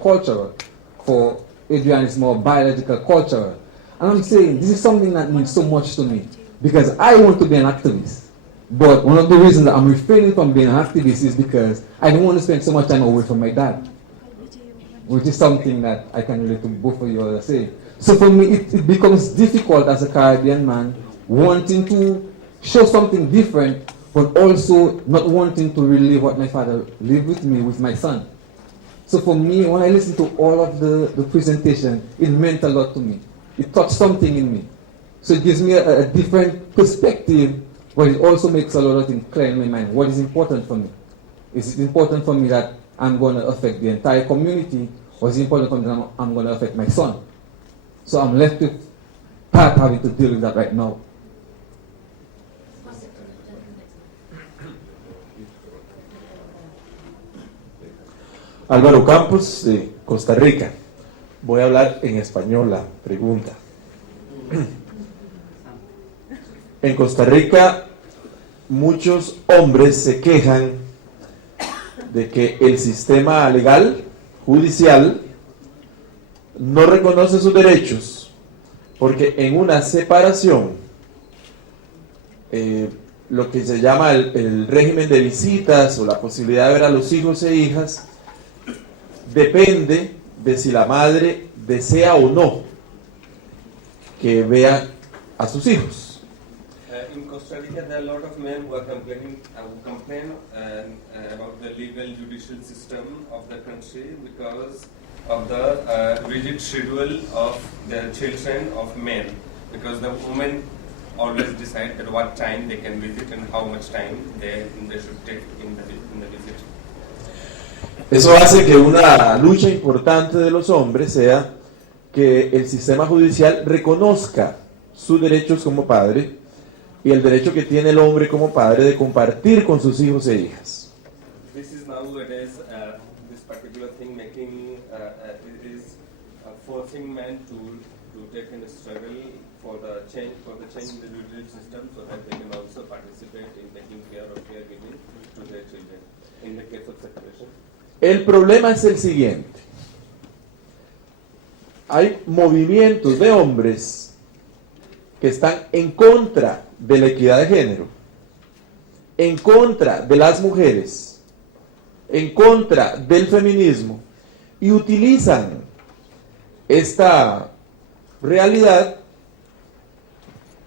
cultural. For Adrian, it's more biological, cultural. And I'm saying this is something that means so much to me because I want to be an activist. But one of the reasons that I'm refraining from being an activist is because I don't want to spend so much time away from my dad, which is something that I can relate to both of you all are saying. So for me, it becomes difficult as a Caribbean man wanting to show something different, but also not wanting to relive what my father lived with me, with my son. So for me, when I listen to all of the presentation, it meant a lot to me. It touched something in me. So it gives me a different perspective, but it also makes a lot of things clear in my mind. What is important for me? Is it important for me that I'm going to affect the entire community, or is it important for me that I'm going to affect my son? So I'm left with Pat having to deal with that right now. Álvaro Campos, de Costa Rica. Voy a hablar en español la pregunta. En Costa Rica, muchos hombres se quejan de que el sistema legal, judicial, no reconoce sus derechos, porque en una separación, lo que se llama el régimen de visitas o la posibilidad de ver a los hijos e hijas, depende de si la madre desea o no que vea a sus hijos. In Costa Rica, there are a lot of men who are complain about the legal judicial system of the country because of the rigid schedule of the children of men. Because the women always decide at what time they can visit and how much time they should take in the visit. Eso hace que una lucha importante de los hombres sea que el sistema judicial reconozca sus derechos como padre y el derecho que tiene el hombre como padre de compartir con sus hijos e hijas. This is nowadays this particular thing making is forcing men to take in a struggle for the change in the judicial system so that they can also participate in taking care of caregiving to their children in the case of separation. El problema es el siguiente. Hay movimientos de hombres que están en contra de la equidad de género, en contra de las mujeres, en contra del feminismo, y utilizan esta realidad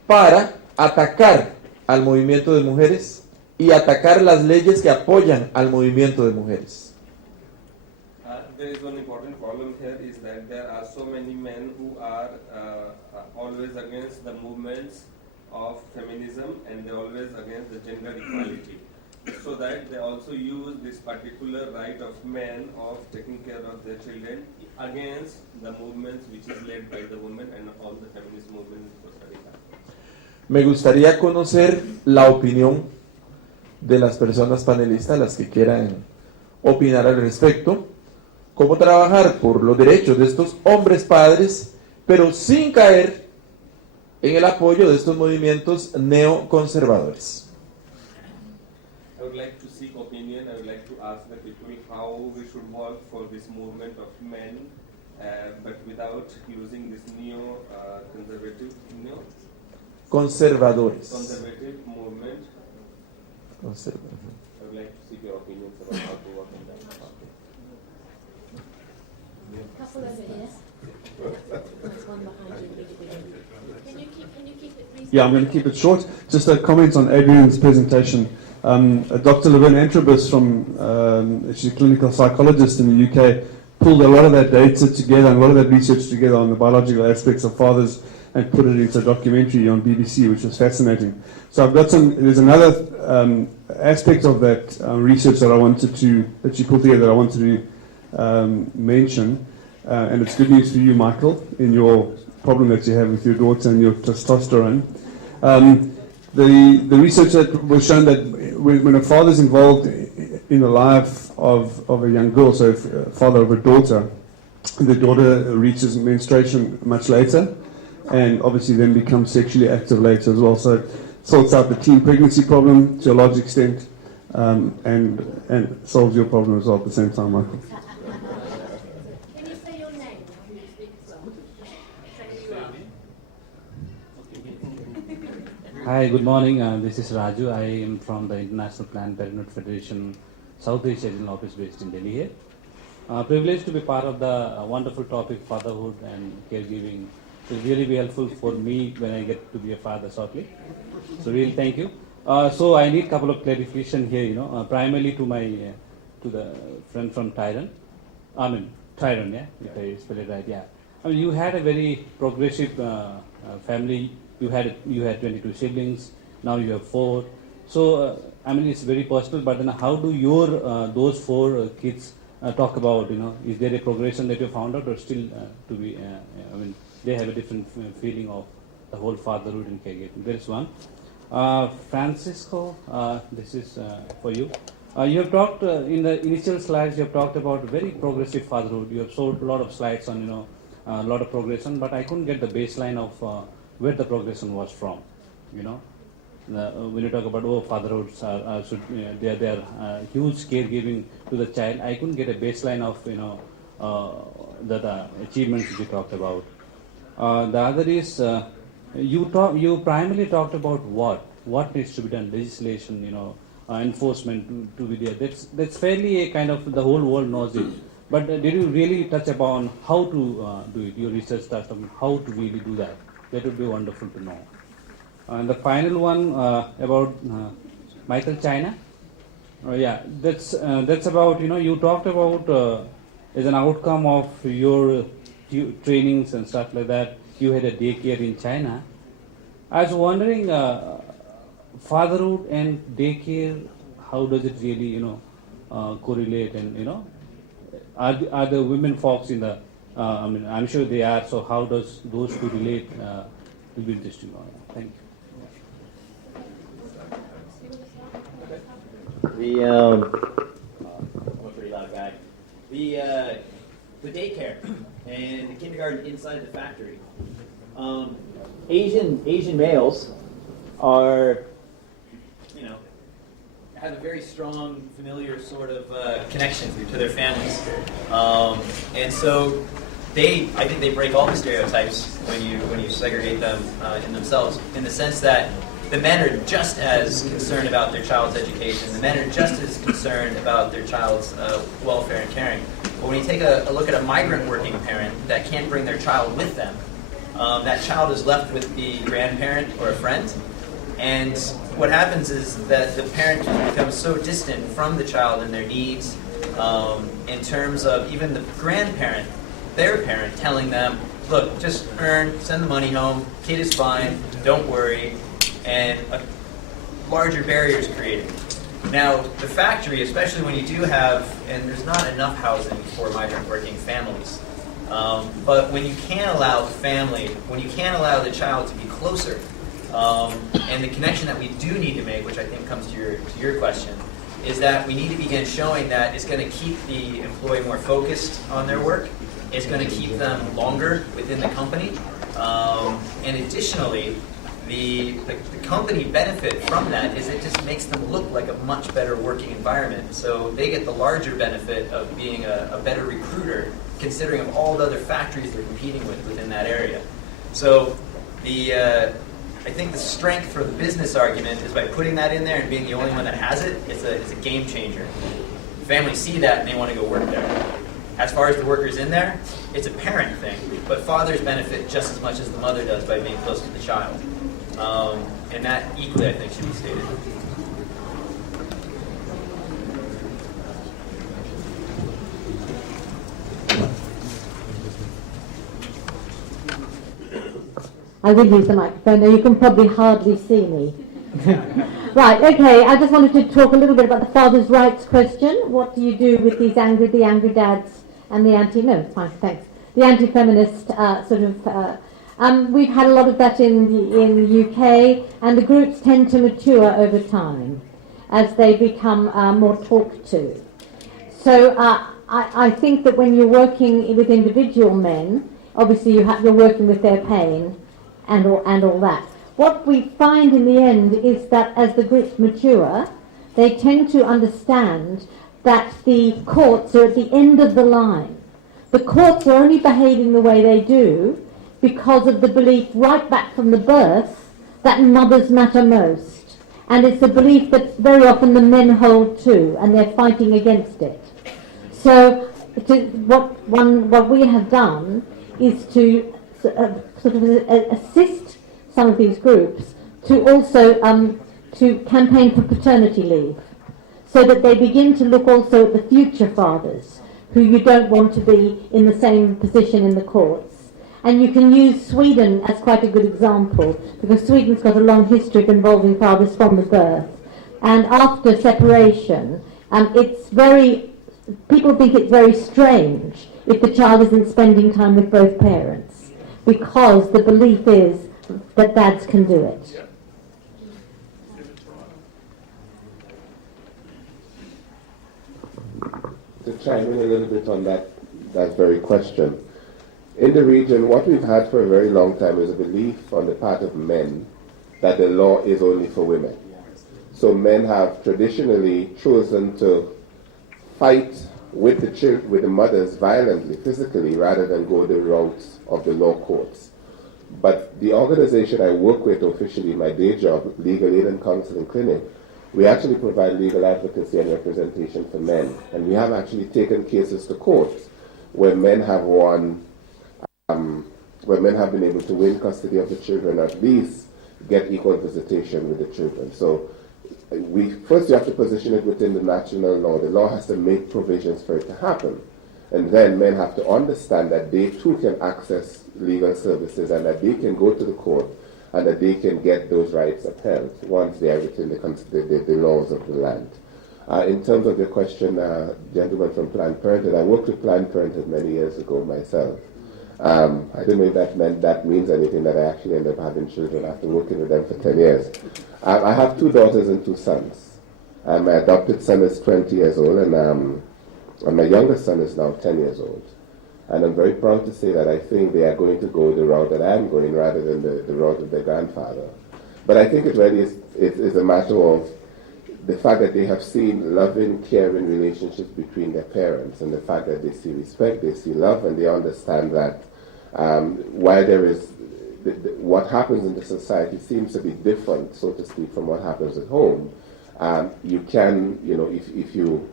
para atacar al movimiento de mujeres y atacar las leyes que apoyan al movimiento de mujeres. There is one important problem here is that there are so many men who are always against the movements of feminism and they're always against the gender equality. So that they also use this particular right of men of taking care of their children against the movements which is led by the women and all the feminist movements in Costa Rica. Me gustaría conocer la opinión de las personas panelistas, las que quieran opinar al respecto. Cómo trabajar por los derechos de estos hombres padres, pero sin caer en el apoyo de estos movimientos neoconservadores. I would like to seek opinion. I would like to ask the people how we should work for this movement of men, but without using this conservative movement. I would like to seek your opinions about how to work on that. Couple over here. There's one behind you. Can you keep it reasonable? Yeah, I'm going to keep it short. Just a comment on Adrian's presentation. Dr. Levin Antrobus she's a clinical psychologist in the UK, pulled a lot of that data together and a lot of that research together on the biological aspects of fathers and put it into a documentary on BBC, which was fascinating. So there's another aspect of that research that she put together that I wanted to mention. And it's good news for you, Michael, in your problem that you have with your daughter and your testosterone. The research that was shown that when a father is involved in the life of a young girl, so if a father of a daughter, the daughter reaches menstruation much later and obviously then becomes sexually active later as well. So it sorts out the teen pregnancy problem to a large extent and solves your problem as well at the same time, Michael. Hi, good morning. This is Raju. I am from the International Planned Parenthood Federation South Asia Regional Office based in Delhi here. Privileged to be part of the wonderful topic fatherhood and caregiving. It will really be helpful for me when I get to be a father shortly. So really thank you. So I need a couple of clarification here, primarily to my to the friend from Tyrone. Tyrone, yeah, if I spell it right, yeah. You had a very progressive family. You had 22 siblings. Now you have 4. So it's very personal. But then how do your those 4 kids talk about? Is there a progression that you found out, or still to be? They have a different feeling of the whole fatherhood and caregiving. There is one. Francisco, this is for you. You have talked in the initial slides. You have talked about very progressive fatherhood. You have showed a lot of slides on a lot of progression, but I couldn't get the baseline of where the progression was from. When you talk about fatherhood, they are huge caregiving to the child. I couldn't get a baseline of the achievements you talked about. The other is you primarily talked about what needs to be done, legislation, enforcement to be there. That's fairly a kind of the whole world knows it. But did you really touch upon how to do it? Your research touched on how to really do that. That would be wonderful to know. And the final one about Michael China. That's about you talked about as an outcome of your trainings and stuff like that. You had a daycare in China. I was wondering, fatherhood and daycare, how does it really correlate, and are the women folks in the I'm sure they are, so how does those two relate to be interesting? Thank you. I'm a pretty loud guy. The daycare and the kindergarten inside the factory. Asian males are, have a very strong, familiar sort of connection to their families, and so I think they break all the stereotypes when you segregate them in themselves, in the sense that the men are just as concerned about their child's education. The men are just as concerned about their child's welfare and caring. But when you take a look at a migrant working parent that can't bring their child with them, that child is left with the grandparent or a friend. And what happens is that the parent becomes so distant from the child and their needs, in terms of even the grandparent, their parent, telling them, look, just send the money home, kid is fine, don't worry, and a larger barrier is created. Now, the factory, especially when you do have, and there's not enough housing for migrant working families, but when you can't allow the family, when you can't allow the child to be closer, and the connection that we do need to make, which I think comes to your question, is that we need to begin showing that it's going to keep the employee more focused on their work, it's going to keep them longer within the company, and additionally, the company benefit from that is it just makes them look like a much better working environment. So they get the larger benefit of being a better recruiter, considering of all the other factories they're competing with within that area. So I think the strength for the business argument is by putting that in there and being the only one that has it, it's a game changer. Families see that and they want to go work there. As far as the workers in there, it's a parent thing, but fathers benefit just as much as the mother does by being close to the child. And that equally, I think, should be stated. I will use the microphone, though you can probably hardly see me. Right, okay, I just wanted to talk a little bit about the father's rights question. What do you do with the angry dads and the the anti-feminist we've had a lot of that in the UK, and the groups tend to mature over time as they become more talked to. So I think that when you're working with individual men, obviously you're working with their pain and all that. What we find in the end is that as the groups mature, they tend to understand that the courts are at the end of the line. The courts are only behaving the way they do because of the belief right back from the birth that mothers matter most. And it's a belief that very often the men hold too, and they're fighting against it. So what we have done is to sort of assist some of these groups to also to campaign for paternity leave, so that they begin to look also at the future fathers who you don't want to be in the same position in the courts. And you can use Sweden as quite a good example, because Sweden's got a long history of involving fathers from the birth. And after separation, people think it's very strange if the child isn't spending time with both parents, because the belief is that dads can do it. To chime in a little bit on that very question. In the region, what we've had for a very long time is a belief on the part of men that the law is only for women. So men have traditionally chosen to fight with the mothers violently, physically, rather than go the route of the law courts. But the organization I work with officially, my day job, Legal Aid and Counseling Clinic, we actually provide legal advocacy and representation for men. And we have actually taken cases to court where men have won, where men have been able to win custody of the children, or at least get equal visitation with the children. So first you have to position it within the national law. The law has to make provisions for it to happen. And then men have to understand that they too can access legal services, and that they can go to the court, and that they can get those rights upheld once they are within the laws of the land. In terms of your question, gentleman from Planned Parenthood, I worked with Planned Parenthood many years ago myself. I don't know if that means anything, that I actually ended up having children after working with them for 10 years. I have 2 daughters and 2 sons. My adopted son is 20 years old, and my youngest son is now 10 years old. And I'm very proud to say that I think they are going to go the route that I'm going, rather than the route of their grandfather. But I think it really is a matter of the fact that they have seen loving, caring relationships between their parents, and the fact that they see respect, they see love, and they understand that while there is what happens in the society seems to be different, so to speak, from what happens at home. You can, if you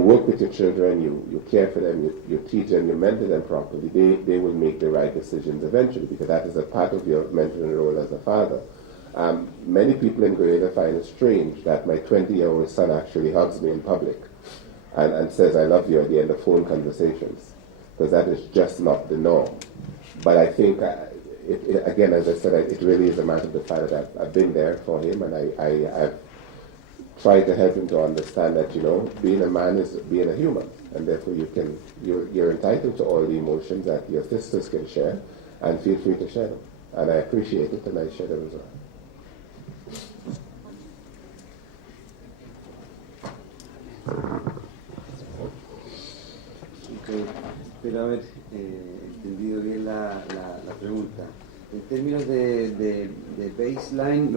work with your children, you care for them, you teach them, you mentor them properly, they will make the right decisions eventually, because that is a part of your mentoring role as a father. Many people in Grenada find it strange that my 20-year-old son actually hugs me in public and says, "I love you," at the end of phone conversations, because that is just not the norm. But I think, again, as I said, it really is a matter of the fact that I've been there for him, and I've tried to help him to understand that, being a man is being a human, and therefore you're entitled to all the emotions that your sisters can share, and feel free to share them. And I appreciate it, and I share them as well. Okay. Espero haber entendido bien la pregunta. En términos de baseline,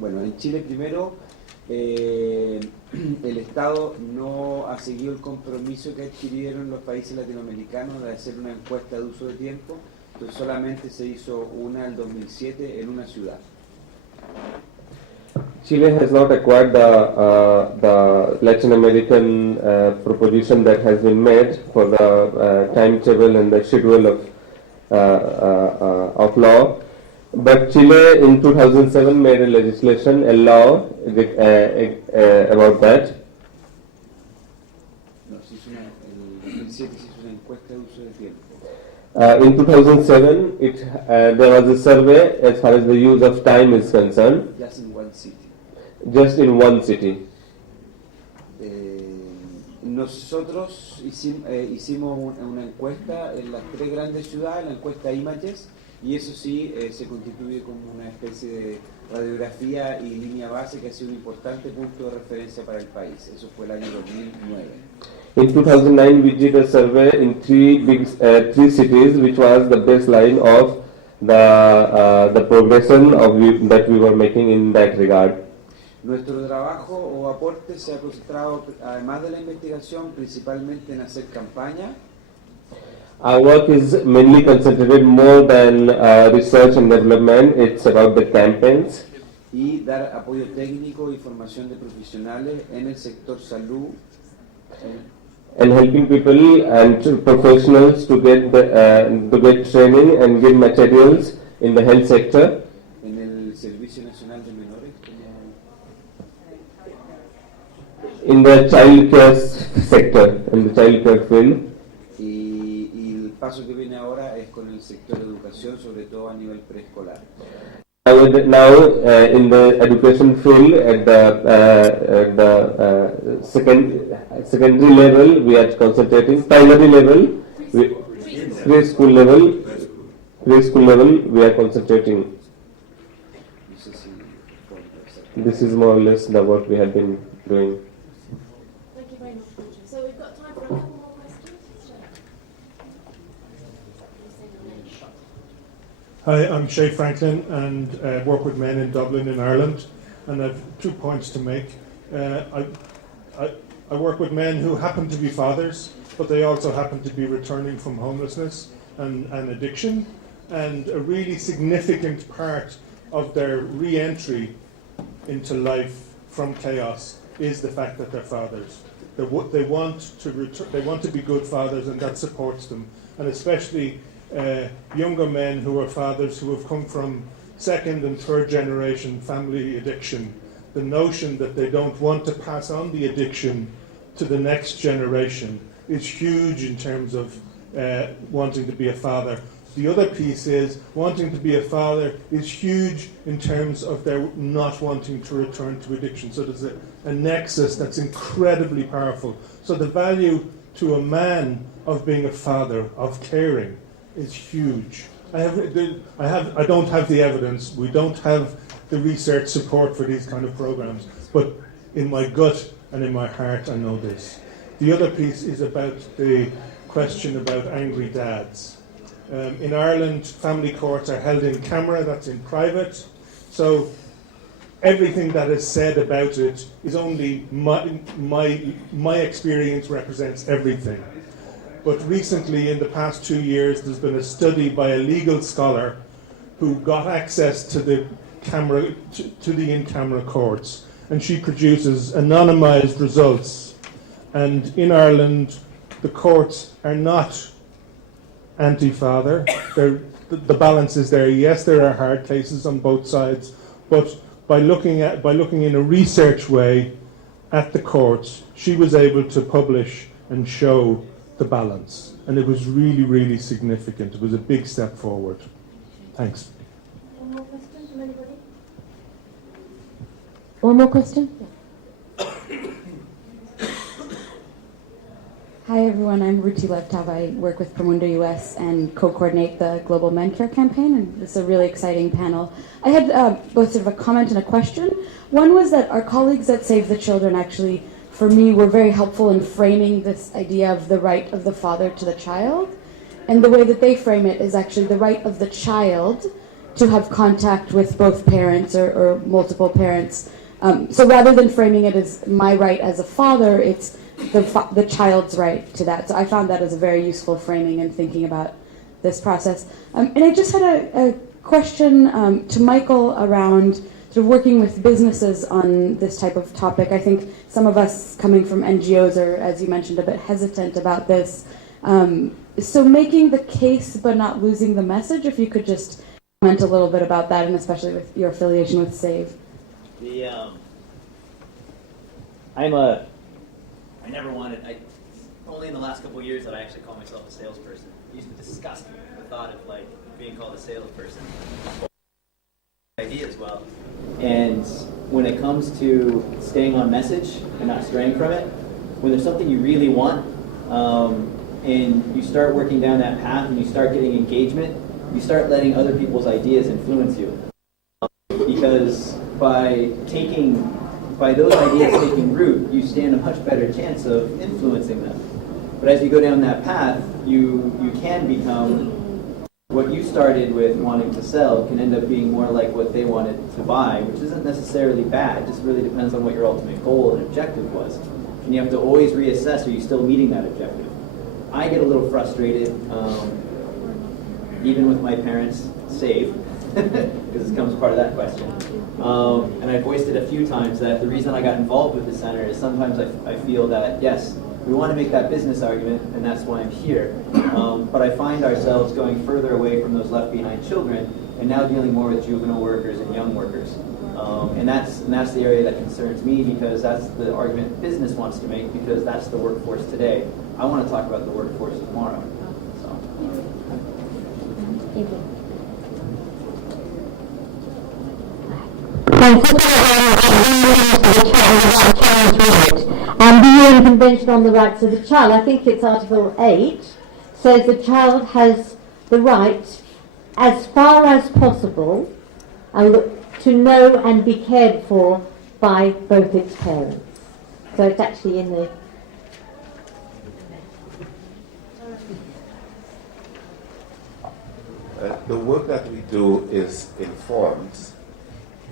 bueno, en Chile primero el Estado no ha seguido el compromiso que adquirieron los países latinoamericanos de hacer una encuesta de uso de tiempo, entonces solamente se hizo una en 2007 en una ciudad. Chile has not acquired the Latin American proposition that has been made for the timetable and the schedule of law. But Chile in 2007 made a legislation, a law about that. No, se hizo en 2007 se hizo una encuesta de uso de tiempo. In 2007, there was a survey as far as the use of time is concerned. Just in one city. Just in one city. Nosotros hicimos una encuesta en las 3 grandes ciudades, la encuesta Images, y eso sí se constituye como una especie de radiografía y línea base que ha sido un importante punto de referencia para el país. Eso fue el año 2009. In 2009, we did a survey in 3 cities, which was the baseline of the progression that we were making in that regard. Nuestro trabajo o aporte se ha concentrado, además de la investigación, principalmente en hacer campaña. Our work is mainly concentrated more than research and development. It's about the campaigns. Y dar apoyo técnico y formación de profesionales en el sector salud. And helping people and professionals to get training and get materials in the health sector. En el Servicio Nacional de Menores. In the child care sector, in the child care field. Y el paso que viene ahora es con el sector de educación, sobre todo a nivel preescolar. Now in the education field at the secondary level we are concentrating. Primary level, preschool level we are concentrating. This is more or less the work we have been doing. Thank you very much, Richard. So we've got time for a couple more questions. Hi, I'm Shay Franklin and work with men in Dublin in Ireland, and I have 2 points to make. I work with men who happen to be fathers, but they also happen to be returning from homelessness and addiction, and a really significant part of their re-entry into life from chaos is the fact that they're fathers. They want to be good fathers, and that supports them, and especially younger men who are fathers who have come from second and third generation family addiction. The notion that they don't want to pass on the addiction to the next generation is huge in terms of wanting to be a father. The other piece is wanting to be a father is huge in terms of their not wanting to return to addiction. So there's a nexus that's incredibly powerful. So the value to a man of being a father, of caring, is huge. I don't have the evidence. We don't have the research support for these kind of programs. But in my gut and in my heart, I know this. The other piece is about the question about angry dads. In Ireland, family courts are held in camera, that's in private. So everything that is said about it is only my experience represents everything. But recently, in the past 2 years, there's been a study by a legal scholar who got access to the camera, to the in-camera courts, and she produces anonymized results. And in Ireland, the courts are not anti-father. The balance is there. Yes, there are hard cases on both sides, but by looking in a research way at the courts, she was able to publish and show the balance, and it was really, really significant. It was a big step forward. Thanks. One more question from anybody? One more question? Hi everyone, I'm Ruti Levtav. I work with Promundo US and co-coordinate the Global Men Care campaign, and it's a really exciting panel. I had both sort of a comment and a question. One was that our colleagues at Save the Children actually, for me, were very helpful in framing this idea of the right of the father to the child. And the way that they frame it is actually the right of the child to have contact with both parents or multiple parents. So rather than framing it as my right as a father, it's the child's right to that. So I found that as a very useful framing in thinking about this process. And I just had a question to Michael around sort of working with businesses on this type of topic. I think some of us coming from NGOs are, as you mentioned, a bit hesitant about this. So making the case but not losing the message, if you could just comment a little bit about that, and especially with your affiliation with SAVE. I never wanted, only in the last couple of years that I actually call myself a salesperson. It used to disgust me, the thought of like being called a salesperson. Idea as well. And when it comes to staying on message and not straying from it, when there's something you really want, and you start working down that path and you start getting engagement, you start letting other people's ideas influence you. Because by those ideas taking root, you stand a much better chance of influencing them. But as you go down that path, you can become what you started with wanting to sell can end up being more like what they wanted to buy, which isn't necessarily bad. It just really depends on what your ultimate goal and objective was. And you have to always reassess, are you still meeting that objective? I get a little frustrated, even with my parents saved, because this comes part of that question. And I've voiced it a few times that the reason I got involved with the center is sometimes I feel that, yes, we want to make that business argument, and that's why I'm here. But I find ourselves going further away from those left behind children, and now dealing more with juvenile workers and young workers. And that's the area that concerns me, because that's the argument business wants to make, because that's the workforce today. I want to talk about the workforce tomorrow. So. Thank you. The UN Convention on the Rights of the Child, I think it's Article 8, says the child has the right, as far as possible, to know and be cared for by both its parents. So it's actually in the... The work that we do is informed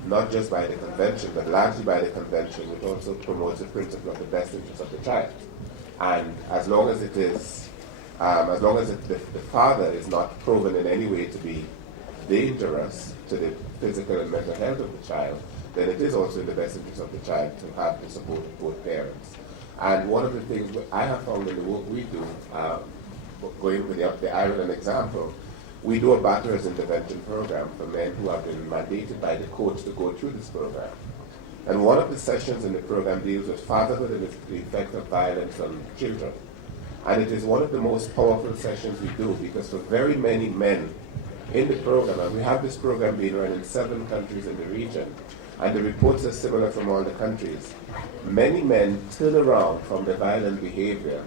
not just by the convention, but largely by the convention, which also promotes the principle of the best interest of the child. And as long as it is, the father is not proven in any way to be dangerous to the physical and mental health of the child, then it is also in the best interest of the child to have the support of both parents. And one of the things I have found in the work we do, going with the Ireland example, we do a batterers intervention program for men who have been mandated by the courts to go through this program. And one of the sessions in the program deals with fatherhood and the effect of violence on children. And it is one of the most powerful sessions we do, because for very many men in the program, and we have this program being run in 7 countries in the region, and the reports are similar from all the countries, many men turn around from the violent behavior,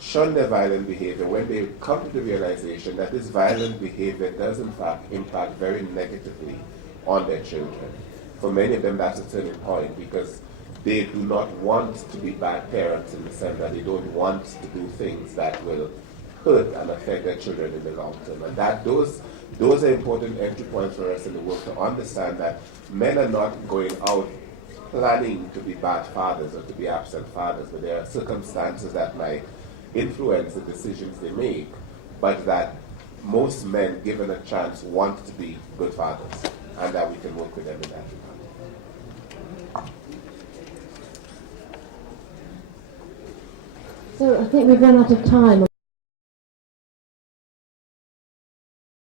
shun their violent behavior when they come to the realization that this violent behavior does in fact impact very negatively on their children. For many of them, that's a turning point, because they do not want to be bad parents in the sense that they don't want to do things that will hurt and affect their children in the long term. And that those are important entry points for us in the work, to understand that men are not going out planning to be bad fathers or to be absent fathers, but there are circumstances that might influence the decisions they make, but that most men, given a chance, want to be good fathers, and that we can work with them in that regard. So I think we've run out of time.